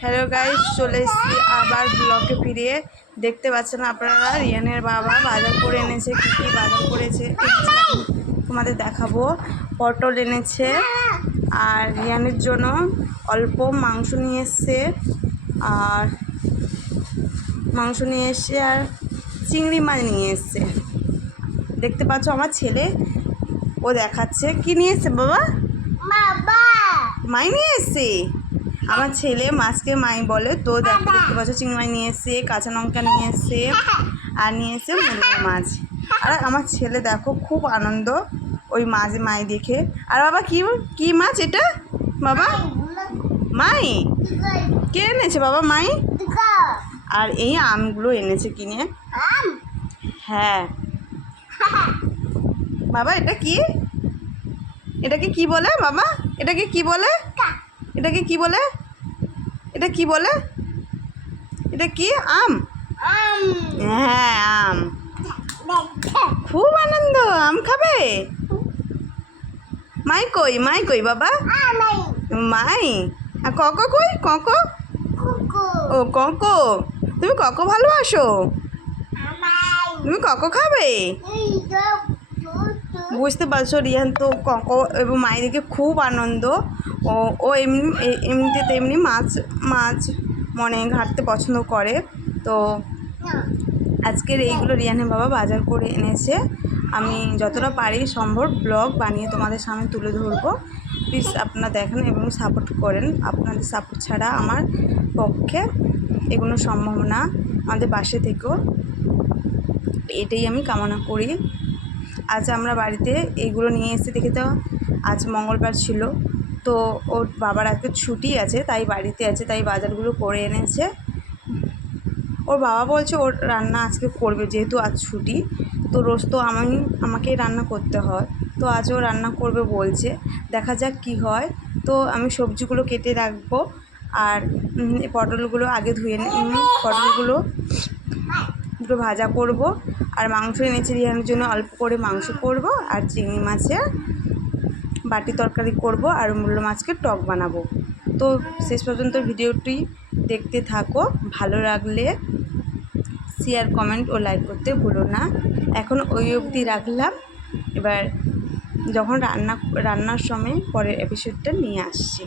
Hello guys, চলে এসেছি আবার ব্লগে ফিরিয়ে। দেখতে পাচ্ছেন আপনারা রিয়ানের বাবা বাজার করে এনেছে। কী কী বাজার করেছে তোমাদের দেখাবো। পটল এনেছে, আর রিয়ানের জন্য অল্প মাংস নিয়ে এসছে, আর চিংড়ি মাছ নিয়ে এসছে। দেখতে পাচ্ছ আমার ছেলে, ও দেখাচ্ছে কি নিয়ে এসছে। বাবা মাই নিয়ে এসছে। আমার ছেলে মাছকে মাই বলে। তো দেখো, দেখতে পাচ্ছ চিংড়ি মাছ নিয়ে এসছে, কাঁচা লঙ্কা নিয়ে এসছে, আর নিয়ে এসছে মুরগি মাছ। আর আমার ছেলে দেখো খুব আনন্দ ওই মাছ মাই দেখে। আর বাবা কি কি মাছ এটা বাবা? মাই কে এনেছে বাবা? মাই। আর এই আমগুলো এনেছে কিনে। হ্যাঁ বাবা, এটা কি? এটাকে কি বলে বাবা? এটাকে কি বলে? এটাকে কি বলে? এটা কি বলে? এটা কি? আম। হ্যাঁ, আম। খুব আনন্দ। আম খাবে? মাই কই? মাই কই বাবা? মাই। আর কক কই? কক? ও কক, তুমি কক ভালোবাসো? তুমি কক খাবে? বুঝতে পারছো, রিয়ান তো কক এবং মায়ের দিকে খুব আনন্দ। ও এমনিতে তেমনি মাছ মনে ঘাটতে পছন্দ করে। তো আজকের এইগুলো রিয়ানের বাবা বাজার করে এনেছে। আমি যতটা পারি সম্ভব ব্লগ বানিয়ে তোমাদের সামনে তুলে ধরবো। প্লিজ আপনারা দেখেন এবং সাপোর্ট করেন। আপনাদের সাপোর্ট ছাড়া আমার পক্ষে এগুলো সম্ভব না। আমাদের পাশে থেকেও এটাই আমি কামনা করি। আজ আমরা বাড়িতে এইগুলো নিয়ে এসে দেখে, তো আজ মঙ্গলবার ছিল, তো ওর বাবার আজকে ছুটি আছে, তাই বাড়িতে আছে, তাই বাজারগুলো করে এনেছে। ওর বাবা বলছে ওর রান্না আজকে করবে, যেহেতু আজ ছুটি। তো রোজ তো আমাকেই রান্না করতে হয়, তো আজও রান্না করবে বলছে। দেখা যাক কি হয়। তো আমি সবজিগুলো কেটে রাখবো, আর পটলগুলো আগে ধুয়ে পটলগুলো দুটো ভাজা করব। আর মাংস এনেছি রিহানের জন্য, অল্প করে মাংস করব, আর চিংড়ি মাছের বাটি তরকারি করব, আর মূল্য মাছকে টক বানাবো। তো শেষ পর্যন্ত ভিডিওটি দেখতে থাকো। ভালো লাগলে শেয়ার, কমেন্ট ও লাইক করতে ভুলো না। এখন ওই অবধি রাখলাম। এবার যখন রান্নার সময় পরের এপিসোডটা নিয়ে আসছি।